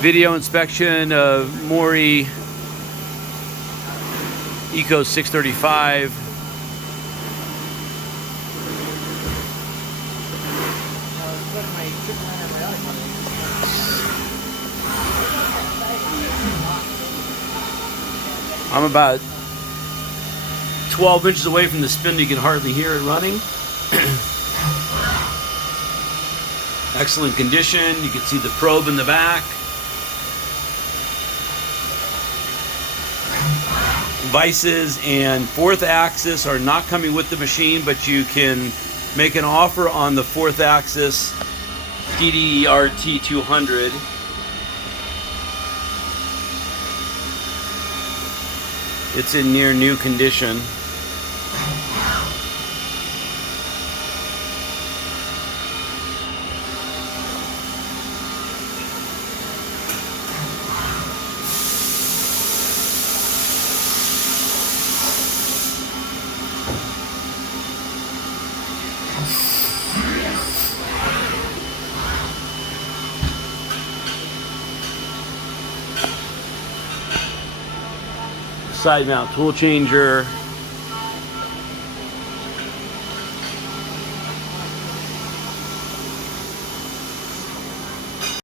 Video inspection of Mori Eco 635. I'm about 12 inches away from the spindle. You can hardly hear it running. Excellent condition. You can see the probe in the back. Vices and fourth axis are not coming with the machine, but you can make an offer on the fourth axis DDRT 200. It's in near new condition. Side mount tool changer.